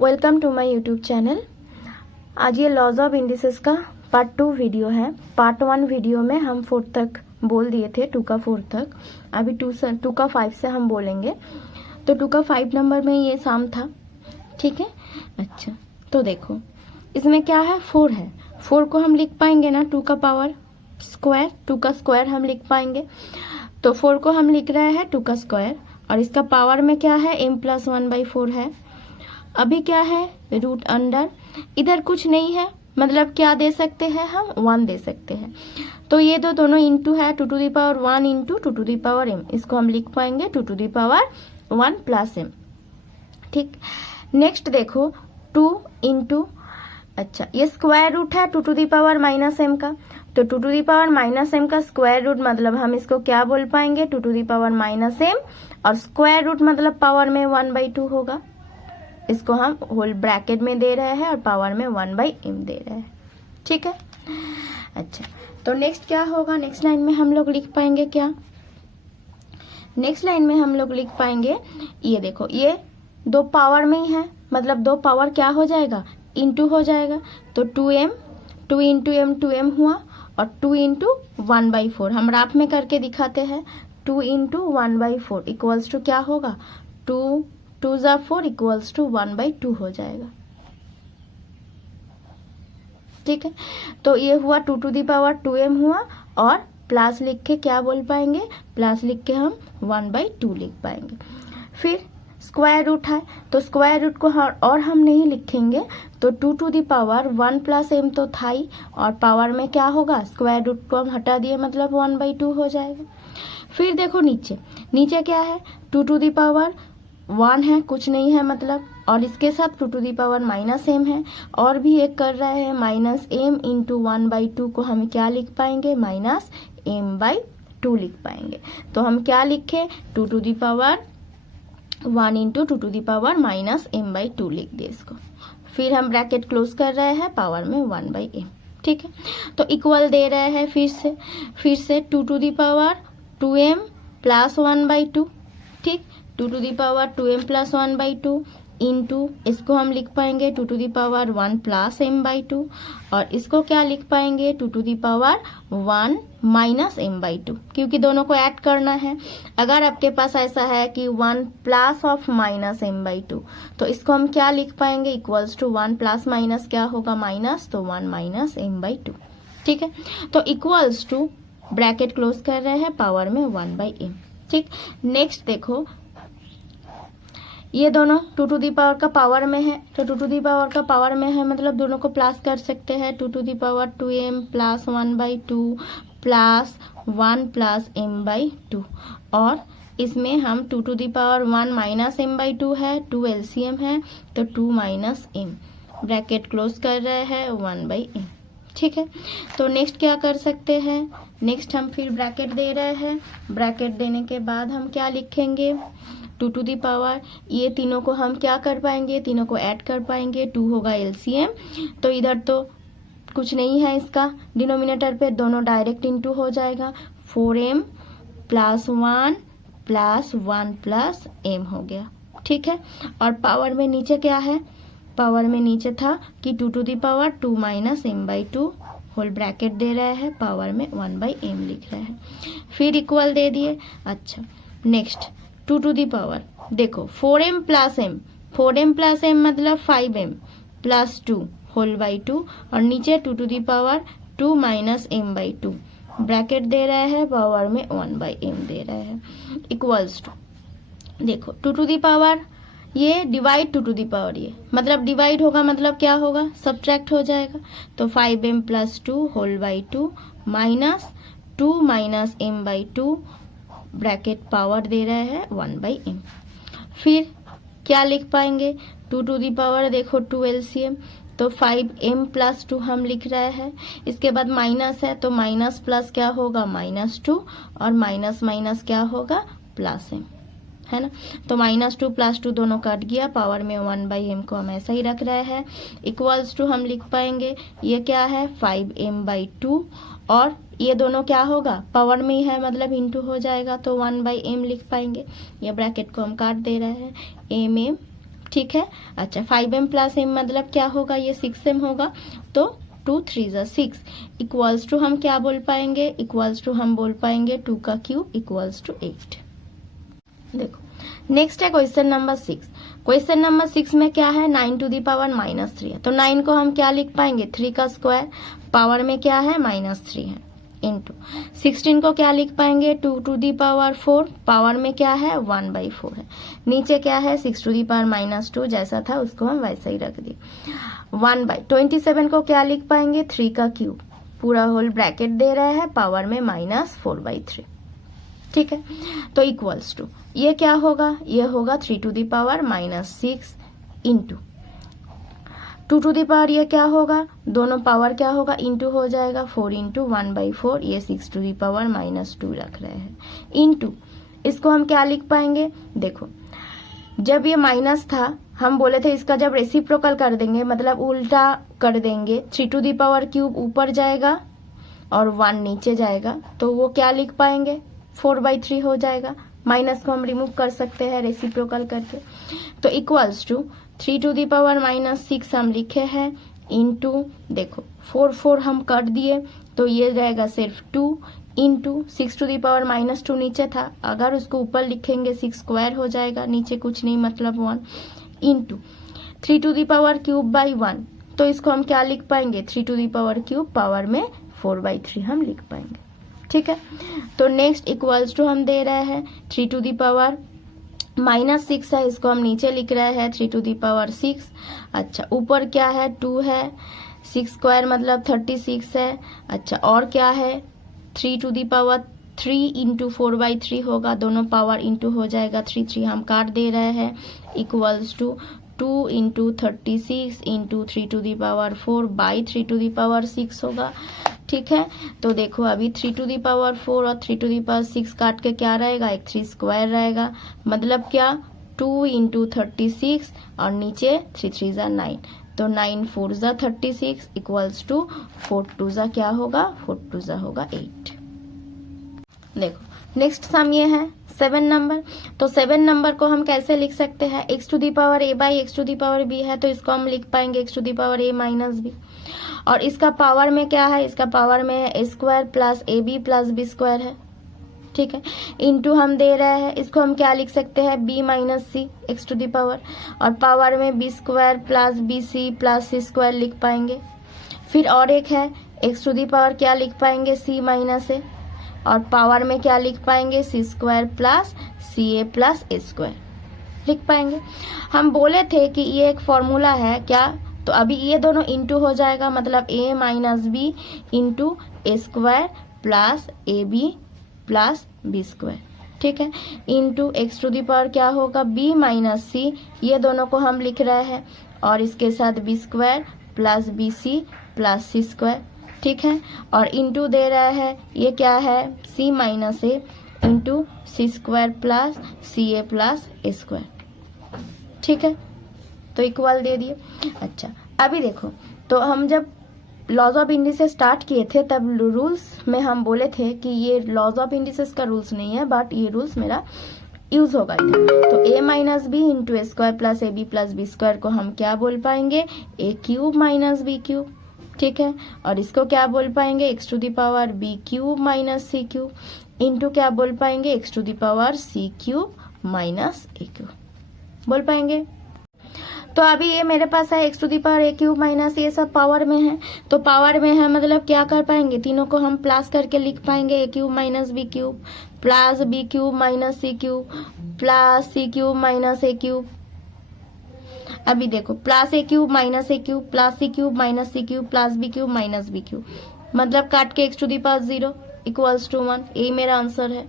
Welcome to my YouTube channel. आज ये laws of indices का पार्ट 2 वीडियो है। पार्ट 1 वीडियो में हम 4 तक बोल दिए थे, 2 का 4 तक। अभी 2 का 5 से हम बोलेंगे। तो 2 का 5 नंबर में ये सम था, ठीक है। अच्छा, तो देखो इसमें क्या है, 4 है। 4 को हम लिख पाएंगे ना 2 का पावर स्क्वायर, 2 का स्क्वायर हम लिख पाएंगे। तो 4 को हम लिख रहे हैं 2 का स्क्वायर, और इसका पावर में क्या है, m+1/4 है। अभी क्या है, रूट अंडर, इधर कुछ नहीं है, मतलब क्या दे सकते हैं हम, 1 दे सकते हैं। तो ये दोनों इंटू है, 2 to the power 1 into 2 to the power m, इसको हम लिख पाएंगे 2 to the power 1 plus m, ठीक। नेक्स्ट देखो 2 इंटू, अच्छा ये स्क्वायर रूट है 2 to the power -m का, तो 2 to the power -m का स्क्वायर रूट मतलब हम इसको क्या बोल पाएंगे, 2 to the power -m, और स्क्वायर रूट मतलब पावर में 1/2 होगा। इसको हम होल ब्रैकेट में दे रहे हैं और पावर में 1/m दे रहे हैं, ठीक है। अच्छा, तो नेक्स्ट क्या होगा, नेक्स्ट लाइन में हम लोग लिख पाएंगे क्या, नेक्स्ट लाइन में हम लोग लिख पाएंगे, ये देखो ये 2 पावर में ही है, मतलब 2 पावर क्या हो जाएगा, इंटू हो जाएगा। तो 2m, 2 इंटू m 2m हुआ, और 2 इंटू 1/4 हम राफ में करके दिखाते हैं। 2 इंटू 1/4 इक्वल्स टू क्या होगा, 2 2 जा 4 इक्वल्स टू 1/2 हो जाएगा, ठीक है। तो ये हुआ 2 to the power 2m हुआ, और प्लस लिख के क्या बोल पाएंगे, प्लस लिख के हम 1/2 लिख पाएंगे। फिर स्क्वायर रूट है, तो स्क्वायर रूट को और हम नहीं लिखेंगे, तो 2 to the power 1 plus m तो था ही, और पावर में क्या होगा, स्क्वायर रूट को हम हटा दिए मतलब 1/2 हो जाएगा। फिर देखो नीचे, नीचे क्या है, 2 to the power 1 है, कुछ नहीं है मतलब, और इसके साथ 2 to the power -m है, और भी एक कर रहे हैं -m इंटू 1/2 को हम क्या लिख पाएंगे, -m/2 लिख पाएंगे। तो हम क्या लिखे, 2 to the power 1 into 2 to the power -m/2 लिख दिए इसको। फिर हम ब्रैकेट क्लोज कर रहे हैं, पावर में 1/m, ठीक है। तो इक्वल दे रहे हैं फिर से 2 to the power 2m plus 1/2, ठीक। 2 to the power 2m plus 1/2 into, इसको हम लिख पाएंगे 2 to the power 1 plus m/2, और इसको क्या लिख पाएंगे, 2 to the power 1 minus m/2, क्योंकि दोनों को ऐड करना है। अगर आपके पास ऐसा है कि 1 प्लस ऑफ माइनस m/2, तो इसको हम क्या लिख पाएंगे, इक्वल्स टू 1 प्लस माइनस क्या होगा, माइनस, तो 1 माइनस m/2, ठीक है। तो इक्वल्स टू ब्रैकेट क्लोज कर रहे हैं, पावर में 1/m, ठीक। नेक्स्ट देखो, ये दोनों 2 to the power का पावर में है, तो 2 to the power का पावर में है मतलब दोनों को प्लस कर सकते हैं। 2 to the power 2m plus 1/2 plus 1 plus m/2, और इसमें हम 2 to the power 1 minus m/2 है, 2 LCM है, तो 2 माइनस m, ब्रैकेट क्लोज कर रहे हैं 1/m, ठीक है। तो नेक्स्ट क्या कर सकते हैं, नेक्स्ट हम फिर ब्रैकेट दे रहे हैं, ब्रैकेट देने के बाद हम क्या लिखेंगे, 2 to the power, ये तीनों को हम क्या कर पाएंगे, तीनों को ऐड कर पाएंगे, 2 होगा LCM, तो इधर तो कुछ नहीं है इसका डिनोमिनेटर पे, दोनों डायरेक्ट इंटू हो जाएगा, 4m plus 1 plus 1 plus m हो गया, ठीक है। और पावर में नीचे क्या है, पावर में नीचे था कि 2 to the power 2 minus m/2 whole bracket दे रहे हैं, पावर में 1/m लिख रहे हैं, फिर इक्वल दे दिए। अच्छा, नेक्स्ट 2 to the power देखो 4m plus m, 4m plus m मतलब 5m प्लस 2 होल बाई 2, और नीचे 2 to the power 2 minus m/2, bracket दे रहे हैं, पावर में 1/m दे रहे हैं, इक्वल्स टू देखो 2 to the power, ये डिवाइड 2 to the power, ये मतलब डिवाइड होगा मतलब क्या होगा, सब्ट्रैक्ट हो जाएगा, तो 5m plus 2 whole by 2 minus 2 minus m/2, bracket power दे रहे हैं 1/m। फिर क्या लिख पाएंगे, 2 to the power देखो 2 LCM, तो 5m प्लस 2 हम लिख रहे हैं, इसके बाद माइनस है, तो माइनस प्लस क्या होगा, -2, और माइनस माइनस क्या होगा, प्लस m, है ना। तो -2 प्लस 2 दोनों कट गया, पावर में 1/m को हम ऐसा ही रख रहे हैं, इक्वल्स टू हम लिख पाएंगे, ये क्या है 5m/2, और ये दोनों क्या होगा, पावर में ही है मतलब इंटू हो जाएगा, तो 1/m लिख पाएंगे। ये ब्रैकेट को हम काट दे रहे हैं, m ठीक है। अच्छा 5m प्लस m मतलब क्या होगा, ये 6m होगा, तो 2 3 जा 6 इक्वल्स टू हम क्या बोल पाएंगे, इक्वल्स टू हम बोल पाएंगे 2 का क्यूब इक्वल्स टू 8। देखो नेक्स्ट है क्वेश्चन नंबर 6। क्वेश्चन नंबर 6 में क्या है, 9 टू द पावर -3 है, तो 9 को हम क्या लिख पाएंगे, 3 का स्क्वायर, पावर में क्या है -3 है, इंटू 16 को क्या लिख पाएंगे, 2 टू दी पावर 4, पावर में क्या है 1/4 है, नीचे क्या है 6 टू दी पावर -2, जैसा था उसको हम वैसा ही रख दिए। 1/27 को क्या लिख पाएंगे, 3 का क्यूब, पूरा होल ब्रैकेट दे रहा है, पावर में -4/3, ठीक है। तो इक्वल्स टू ये क्या होगा, ये होगा 3 to the power -6 into 2 to the power, ये क्या होगा, दोनों पावर क्या होगा, इंटू हो जाएगा, 4 इंटू 1/4, ये 6 टू दी पावर -2 रख रहे हैं, इंटू इसको हम क्या लिख पाएंगे, देखो जब ये माइनस था हम बोले थे इसका जब रेसिप्रोकल कर देंगे मतलब उल्टा कर देंगे, 3 टू दी पावर क्यूब ऊपर जाएगा और 1 नीचे जाएगा, तो वो क्या लिख पाएंगे 4/3 हो जाएगा, माइनस को हम रिमूव कर सकते हैं रेसिप्रोकल करके, तो equals to 3 to the power -6 हम लिखे हैं, इंटू देखो 4 हम काट दिए तो ये रहेगा सिर्फ 2 इंटू 6 टू दी पावर -2 नीचे था, अगर उसको ऊपर लिखेंगे 6 स्क्वायर हो जाएगा, नीचे कुछ नहीं मतलब 1 into 3 to the power cube by 1, तो इसको हम क्या लिख पाएंगे, 3 to the power cube, power में 4/3 हम लिख पाएंगे, ठीक है। तो नेक्स्ट इक्वल्स टू हम दे रहे हैं 3 टू दी पावर -6 है, इसको हम नीचे लिख रहे हैं 3 टू दी पावर 6। अच्छा ऊपर क्या है 2 है, 6 स्क्वायर मतलब 36 है। अच्छा और क्या है 3 टू दी पावर 3 इंटू 4/3 होगा, दोनों पावर इंटू हो जाएगा, 3 हम काट दे रहे हैं, equals to 2 into 36 into 3 to the power 4 by 3 to the power 6 होगा, ठीक है। तो देखो अभी 3 टू दी पावर 4 और 3 टू दी पावर 6 काट के क्या रहेगा, एक 3 स्क्वायर रहेगा, मतलब क्या 2 इंटू 36 और नीचे 3 3 जा 9, तो 9 4 जा 36 इक्वल्स टू 4 2 जा क्या होगा, 4 2 जा होगा 8। देखो नेक्स्ट सम ये है 7 नंबर, तो 7 नंबर को हम कैसे लिख सकते हैं, x to the power a by x to the power b है, तो इसको हम लिख पाएंगे x to the power a minus b, और इसका पावर में क्या है, इसका पावर में a square plus ab plus b square है, ठीक है, इंटू हम दे रहे हैं, इसको हम क्या लिख सकते हैं b minus C x to the power, और पावर में b square plus bc plus c square लिख पाएंगे। फिर और एक है x टू दी पावर क्या लिख पाएंगे c माइनस a, और पावर में क्या लिख पाएंगे c square plus ca plus a square लिख पाएंगे। हम बोले थे कि ये एक फॉर्मूला है क्या, तो अभी ये दोनों इंटू हो जाएगा, मतलब a minus B into A square plus A B plus B square, ठीक है, into X to the power क्या होगा b माइनस सी, ये दोनों को हम लिख रहे हैं, और इसके साथ B square plus B C plus C square, ठीक है, और इंटू दे रहा है, ये क्या है c माइनस ए इंटू सी स्क्वायर प्लस सी ए प्लस ए स्क्वायर, ठीक है, तो इक्वल दे दिए। अच्छा अभी देखो, तो हम जब लॉज ऑफ इंडिसेस स्टार्ट किए थे तब रूल्स में हम बोले थे कि ये लॉज ऑफ इंडिसेस का रूल्स नहीं है, बट ये रूल्स मेरा यूज होगा इधर, तो a minus B into A square plus A B plus B square को हम क्या बोल पाएंगे, A cube minus B cube, ठीक है, और इसको क्या बोल पाएंगे X to the power B cube minus C cube into क्या बोल पाएंगे X to the power C cube minus A cube बोल पाएंगे। तो अभी ये मेरे पास है X to the power A cube minus, ये सब पावर में है, तो पावर में है मतलब क्या कर पाएंगे, तीनों को हम प्लस करके लिख पाएंगे, A cube minus B cube plus B cube minus C cube plus C cube minus A cube. अभी देखो plus A cube minus A cube plus C cube minus C cube plus B cube minus B cube, मतलब काट के x to the power 0 equals to 1, यही मेरा answer है।